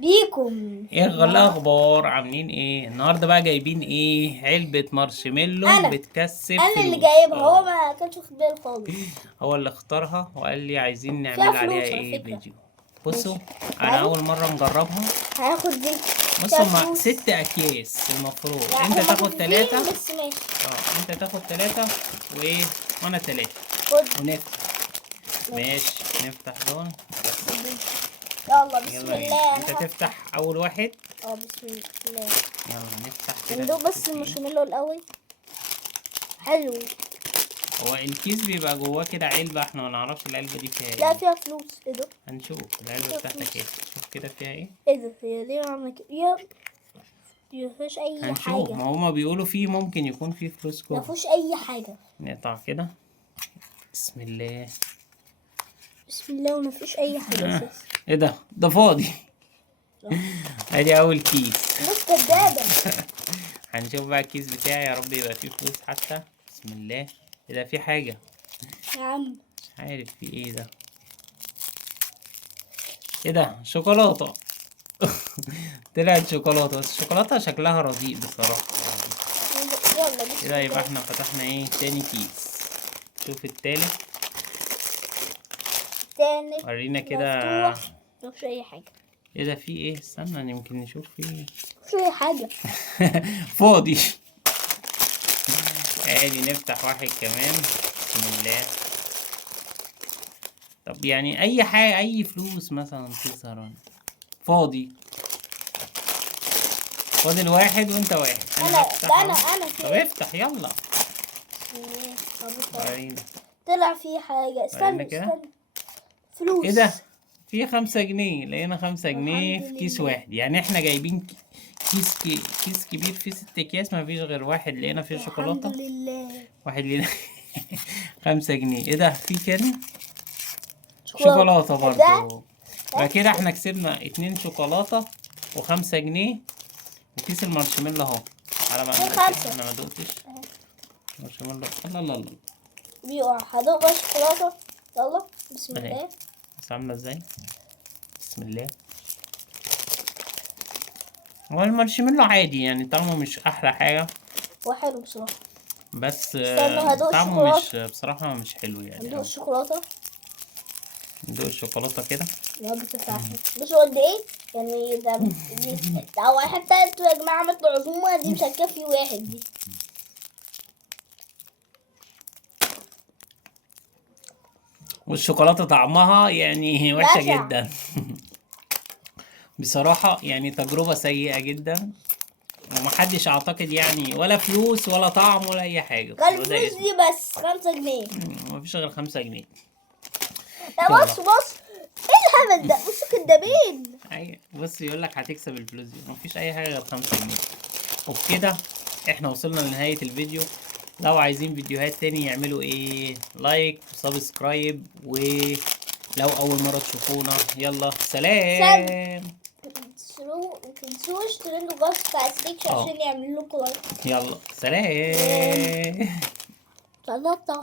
بيكم ايه الاخبار؟ عاملين ايه النهارده؟ بقى جايبين ايه؟ علبة مارشميلو انا بتكسب انا اللي فلوس. جايبها، هو ما كانش واخد باله خالص. هو اللي اختارها وقال لي عايزين فيها نعمل عليها فلوس على ايه فكرة. فيديو. بصوا، ماشي انا تعالوا اول مرة نجربها. هاخد دي. بصوا، فيها هما فلوس 6 اكياس المفروض. يعني انت هما تاخد 3. خفيفين بس ماشي. انت تاخد 3 وايه، وانا 3 خد ونفتح. ماشي. ماشي نفتح دول بس. يلا بسم يلا بينا، الله انت انا هفتح. تفتح اول واحد. بسم الله. يلا نفتح كده ندوق بس نشوف ايه. المارشميلو الاول. حلو. هو الكيس بيبقى جواه كده علبة، احنا ما نعرفش العلبة دي فيها لا ايه. فيها فلوس. ايه ده؟ هنشوف العلبة فيها بتاعتك فلوس. ايه. شوف كده فيها ايه. ايه ده؟ هي ليه عامله كده؟ يا مفيهاش اي هنشوف، حاجه. ما هما بيقولوا فيه ممكن يكون فيه فلوس جوه. مفيهوش اي حاجه. نقطع كده. بسم الله. بسم الله ومفيش اي حاجه اساسا. ايه ده فاضي. ادي اول كيس. بص كدابه. هنشوف بقى الكيس بتاعي، يا رب يبقى فيه فلوس حتى. بسم الله. ايه ده؟ في حاجة يا عم مش عارف في ايه ده. ايه ده؟ شوكولاتة. طلعت شوكولاتة، بس الشوكولاتة شكلها رديء بصراحة. يلا بسم كده يبقى الله. احنا فتحنا ايه؟ تاني كيس. شوف التالت. تاني ورينا كده. مفتوح. مفيش اي حاجه. ايه ده؟ في ايه؟ استنى يمكن نشوف فيه. مفيش اي حاجه. فاضي. عادي نفتح واحد كمان. بسم الله. طب يعني اي حاجة، اي فلوس مثلا تظهر. فاضي. فاضل واحد وانت واحد. انا هفتح ده اهو. انا طب في افتح يلا. طب ورينا. طلع في حاجه. ورينا استنى كده. استنى. ايه فلوس. ده؟ في 5 جنيه. لقينا 5 جنيه الحمد في كيس لله. واحد. يعني احنا جايبين كيس كبير فيه 6 اكياس، مفيش غير واحد لقينا فيه الحمد شوكولاتة. لله. واحد لقينا. 5 جنيه. ايه ده؟ في كده شوكولاته شوكولاتة ده. برضو. يبقى كده احنا كسبنا 2 شوكولاتة و5 جنيه. وكيس المارشميلو اهو. على ما في اقول 5. انا ما دقتش مارشميلو. الله الله الله. بيقع. هدوق بس شوكولاته. يلا بسم اهي. الله. بس عاملة ازاي؟ بسم الله. هو المارشميلو عادي يعني، طعمه مش احلى حاجة. وحلو بصراحه. بس استنى هدوق طعمه مش الشوكولاته. بصراحة مش حلو يعني هندوق أوي. الشوكولاته. ندوق الشوكولاتة كده. يا بتفتحي. بصوا قد ايه يعني. دي لو حتى انتوا يا جماعه عملتوا عزومه دي مش هتكفي واحد دي. والشوكولاتة طعمها يعني وحشة بشع. جدا. بصراحة يعني تجربة سيئة جدا. ومحدش اعتقد يعني ولا فلوس ولا طعم ولا اي حاجة. بس غير هو ده الفلوس اسمه. دي بس 5 جنيه. مفيش غير 5 جنيه. لا يلا. بص ايه الهبل ده؟ بصوا كدابين. اي بص، يقول لك هتكسب الفلوس دي. مفيش اي حاجة غير 5 جنيه. وبكده احنا وصلنا لنهاية الفيديو. لو عايزين فيديوهات تاني يعملوا ايه؟ لايك وسبسكرايب. ولو اول مرة تشوفونا يلا سلام. متنسوش ترندوا الجرس بتاع السبيكش عشان يعمل لكم لايك. يلا سلام. سلطة.